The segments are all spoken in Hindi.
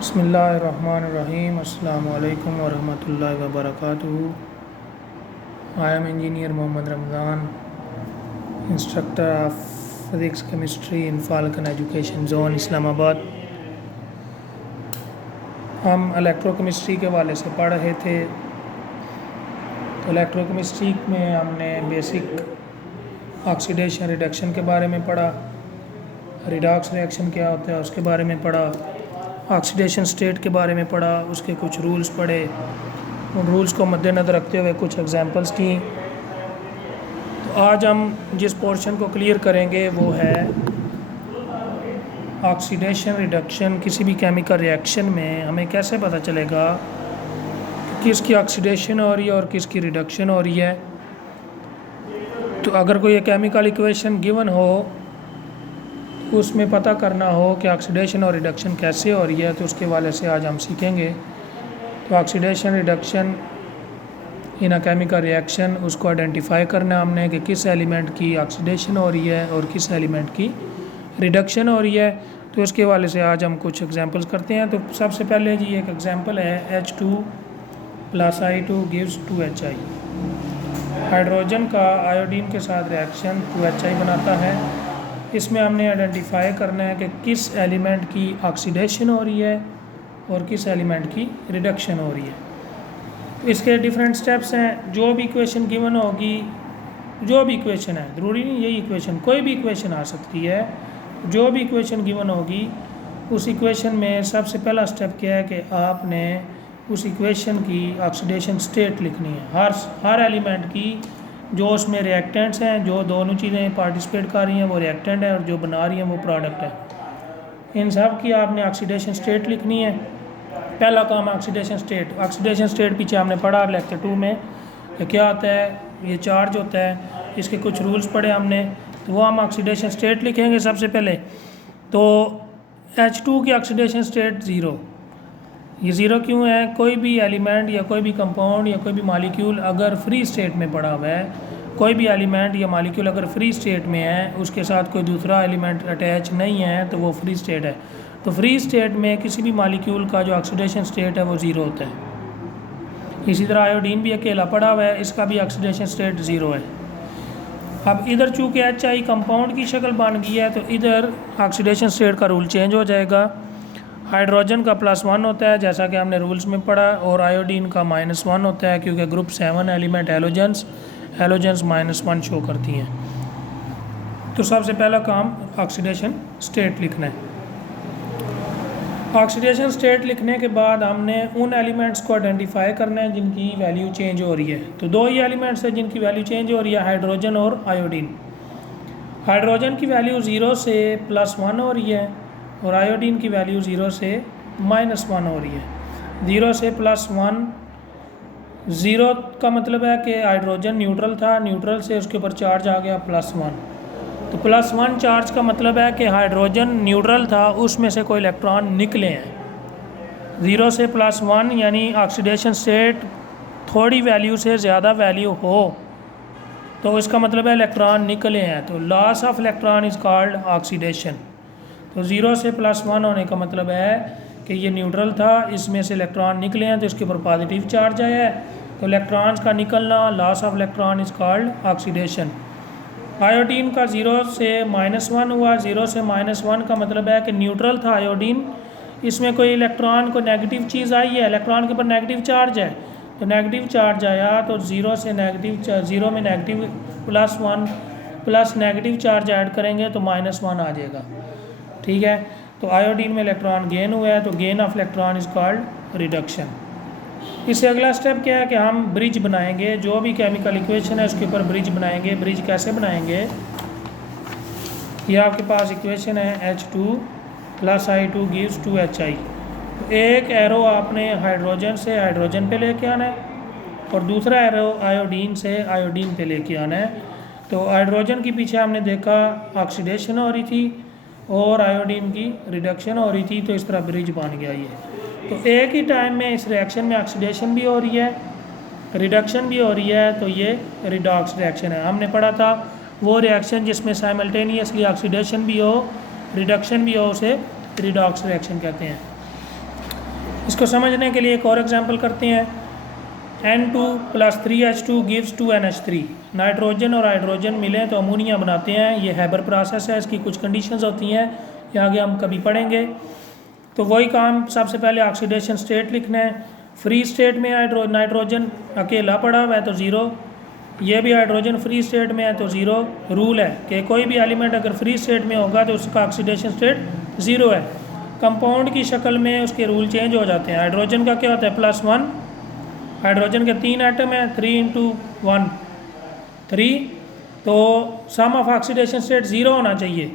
बिस्मिल्लाहिर्रहमानिर्रहीम। अस्सलामु अलैकुम वरहमतुल्लाहि वबरकातुहू। I am engineer Mohammad Ramzan, instructor of physics chemistry in Falcon education zone Islamabad. हम इलेक्ट्रोकेमिस्ट्री के हवाले से पढ़ रहे थे। तो इलेक्ट्रोकेमिस्ट्री में हमने बेसिक ऑक्सीडेशन रिडक्शन के बारे में पढ़ा, रिडॉक्स रिएक्शन क्या होता है उसके बारे में पढ़ा, ऑक्सीडेशन स्टेट के बारे में पढ़ा, उसके कुछ रूल्स पढ़े, उन रूल्स को मद्देनज़र रखते हुए कुछ एग्जांपल्स की। तो आज हम जिस पोर्शन को क्लियर करेंगे वो है ऑक्सीडेशन रिडक्शन। किसी भी केमिकल रिएक्शन में हमें कैसे पता चलेगा कि किसकी ऑक्सीडेशन हो रही है और किसकी रिडक्शन हो रही है। तो अगर कोई केमिकल इक्वेशन गिवन हो, उसमें पता करना हो कि ऑक्सीडेशन और रिडक्शन कैसे हो रही है, तो उसके हवाले से आज हम सीखेंगे। तो oxidation reduction in a chemical reaction, उसको आइडेंटिफाई करना हमने कि किस एलिमेंट की ऑक्सीडेशन हो रही है और किस एलिमेंट की रिडक्शन हो रही है। तो उसके हवाले से आज हम कुछ एग्जांपल्स करते हैं। तो सबसे पहले जी एक एग्जांपल है H2 + I2 gives 2HI। Hydrogen का आयोडीन के साथ रिएक्शन 2HI बनाता है। इसमें हमने आइडेंटिफाई करना है कि किस एलिमेंट की ऑक्सीडेशन हो रही है और किस एलिमेंट की रिडक्शन हो रही है। तो इसके डिफरेंट स्टेप्स हैं। जो भी इक्वेशन गिवन होगी, जो भी इक्वेशन है, ज़रूरी नहीं यही इक्वेशन, कोई भी इक्वेशन आ सकती है। जो भी इक्वेशन गिवन होगी उस इक्वेशन में सबसे पहला स्टेप क्या है कि आपने उस इक्वेशन की ऑक्सीडेशन स्टेट लिखनी है। हर एलिमेंट की जो उसमें रिएक्टेंट्स हैं, जो दोनों चीज़ें पार्टिसिपेट कर रही हैं वो रिएक्टेंट है और जो बना रही हैं वो प्रोडक्ट है। इन सब की आपने ऑक्सीडेशन स्टेट लिखनी है। पहला काम ऑक्सीडेशन स्टेट। ऑक्सीडेशन स्टेट पीछे हमने पढ़ा लेक्चर 2 में कि क्या होता है, ये चार्ज होता है, इसके कुछ रूल्स पढ़े हमने। तो वो हम ऑक्सीडेशन स्टेट लिखेंगे सबसे पहले। तो H2 की ऑक्सीडेशन स्टेट 0। ये ज़ीरो क्यों है? कोई भी एलिमेंट या कोई भी कंपाउंड या कोई भी मॉलिक्यूल अगर फ्री स्टेट में पड़ा हुआ है, कोई भी एलिमेंट या मॉलिक्यूल अगर फ्री स्टेट में है, उसके साथ कोई दूसरा एलिमेंट अटैच नहीं है, तो वो फ्री स्टेट है। तो फ्री स्टेट में किसी भी मॉलिक्यूल का जो ऑक्सीडेशन स्टेट है वो ज़ीरो होता है। इसी तरह आयोडीन भी अकेला पड़ा हुआ है, इसका भी ऑक्सीडेशन स्टेट 0 है। अब इधर चूँकि HI कंपाउंड की शक्ल बन गई है, तो इधर ऑक्सीडेशन स्टेट का रूल चेंज हो जाएगा। हाइड्रोजन का +1 होता है जैसा कि हमने रूल्स में पढ़ा, और आयोडीन का -1 होता है क्योंकि ग्रुप 7 एलिमेंट हेलोजेंस -1 शो करती हैं। तो सबसे पहला काम ऑक्सीडेशन स्टेट लिखना है। ऑक्सीडेशन स्टेट लिखने के बाद हमने उन एलिमेंट्स को आइडेंटिफाई करना है जिनकी वैल्यू चेंज हो रही है। तो दो ही एलिमेंट्स हैं जिनकी वैल्यू चेंज हो रही है, हाइड्रोजन और आयोडीन। हाइड्रोजन की वैल्यू 0 से +1 हो रही है और आयोडीन की वैल्यू 0 से -1 हो रही है। 0 से +1, 0 का मतलब है कि हाइड्रोजन न्यूट्रल था, न्यूट्रल से उसके ऊपर चार्ज आ गया +1। तो +1 चार्ज का मतलब है कि हाइड्रोजन न्यूट्रल था, उसमें से कोई इलेक्ट्रॉन निकले हैं। 0 से +1 यानी ऑक्सीडेशन स्टेट थोड़ी वैल्यू से ज़्यादा वैल्यू हो तो इसका मतलब है इलेक्ट्रॉन निकले हैं। तो loss of electron is called oxidation. तो 0 से +1 होने का मतलब है कि ये न्यूट्रल था, इसमें से इलेक्ट्रॉन निकले हैं तो इसके ऊपर पॉजिटिव चार्ज आया है। तो इलेक्ट्रॉन्स का निकलना, loss of electron is called oxidation. Iodine का 0 से -1 हुआ। 0 से -1 का मतलब है कि न्यूट्रल था आयोडीन, इसमें कोई इलेक्ट्रॉन को नेगेटिव चीज़ आई है, इलेक्ट्रॉन के ऊपर नेगेटिव चार्ज है, तो नेगेटिव चार्ज आया तो 0 से नेगेटिव 0 में negative +1 plus negative charge add करेंगे तो -1 आ जाएगा। ठीक है, तो आयोडीन में इलेक्ट्रॉन गेन हुआ है, तो gain of electron is called reduction. इससे अगला स्टेप क्या है कि हम ब्रिज बनाएंगे। जो भी केमिकल इक्वेशन है उसके ऊपर ब्रिज बनाएंगे। ब्रिज कैसे बनाएंगे? ये आपके पास इक्वेशन है H2 + I2 गिव्स 2HI। तो एक एरो आपने हाइड्रोजन से हाइड्रोजन पे लेके आना है और दूसरा एरो आयोडीन से आयोडीन पे लेके आना है। तो हाइड्रोजन के पीछे हमने देखा ऑक्सीडेशन हो रही थी और आयोडीन की रिडक्शन हो रही थी, तो इस तरह ब्रिज बन गया ये। तो एक ही टाइम में इस रिएक्शन में ऑक्सीडेशन भी हो रही है, रिडक्शन भी हो रही है, तो ये रिडॉक्स रिएक्शन है। हमने पढ़ा था वो रिएक्शन जिसमें साइमल्टेनियसली ऑक्सीडेशन भी हो, रिडक्शन भी हो, उसे रिडॉक्स रिएक्शन कहते हैं। इसको समझने के लिए एक और एग्जांपल करते हैं। N2 + 3H2 gives 2NH3। Nitrogen और हाइड्रोजन मिलें तो अमोनिया बनाते हैं। ये हैबर प्रोसेस है, इसकी कुछ कंडीशंस होती हैं, ये आगे हम कभी पढ़ेंगे। तो वही काम, सबसे पहले ऑक्सीडेशन स्टेट लिखना है। फ्री स्टेट में नाइट्रोजन अकेला पड़ा हुआ है तो ज़ीरो, ये भी हाइड्रोजन फ्री स्टेट में है तो ज़ीरो। रूल है कि कोई भी एलिमेंट अगर फ्री स्टेट में होगा तो उसका ऑक्सीडेशन स्टेट ज़ीरो है। कंपाउंड की शक्ल में उसके रूल चेंज हो जाते हैं। हाइड्रोजन का क्या होता है, +1, हाइड्रोजन के 3 एटम हैं, 3 × 1 3, तो सम ऑफ ऑक्सीडेशन स्टेट ज़ीरो होना चाहिए।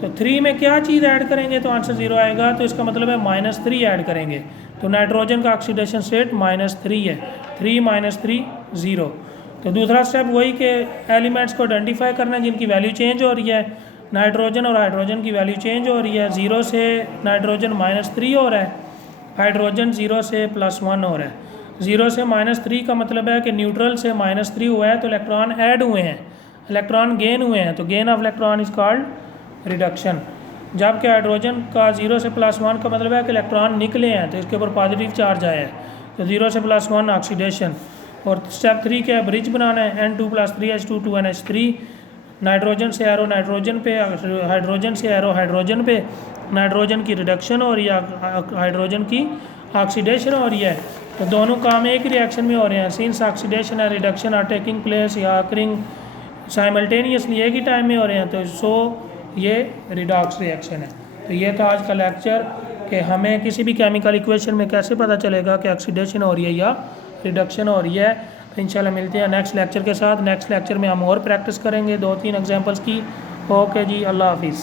तो 3 में क्या चीज़ ऐड करेंगे तो आंसर ज़ीरो आएगा, तो इसका मतलब है -3 ऐड करेंगे। तो नाइट्रोजन का ऑक्सीडेशन स्टेट -3 है, 3 - 3 0। तो दूसरा स्टेप वही कि एलिमेंट्स को आइडेंटिफाई करना है जिनकी वैल्यू चेंज हो रही है। नाइट्रोजन और हाइड्रोजन की वैल्यू चेंज हो रही है, 0 से नाइट्रोजन -3 हो रहा है, हाइड्रोजन 0 से +1 हो रहा है। 0 से -3 का मतलब है कि न्यूट्रल से -3 हुआ है तो इलेक्ट्रॉन ऐड हुए हैं, इलेक्ट्रॉन गेन हुए हैं, तो gain of electron is called reduction. जबकि हाइड्रोजन का 0 से +1 का मतलब है कि इलेक्ट्रॉन निकले हैं तो इसके ऊपर पॉजिटिव चार्ज आया है, तो 0 से +1 ऑक्सीडेशन। और स्टेप 3 क्या है, ब्रिज बनाना है। N2 + 3H2 2NH3, नाइट्रोजन से एरो नाइट्रोजन पे, हाइड्रोजन से एरो हाइड्रोजन पे, नाइट्रोजन की रिडक्शन हो रही है, हाइड्रोजन की ऑक्सीडेशन हो रही है। तो दोनों काम एक ही रिएक्शन में हो रहे हैं। Since oxidation and reduction are taking place या अकरिंग साइमल्टेनियसली एक ही टाइम में हो रहे हैं, तो सो ये रिडॉक्स रिएक्शन है। तो ये था आज का लेक्चर कि हमें किसी भी केमिकल इक्वेशन में कैसे पता चलेगा कि ऑक्सीडेशन हो रही है या रिडक्शन हो रही है। तो इंशाल्लाह मिलते हैं नेक्स्ट लेक्चर के साथ। नेक्स्ट लेक्चर में हम और प्रैक्टिस करेंगे 2-3 एग्जांपल्स की। ओके जी, अल्लाह हाफिज़।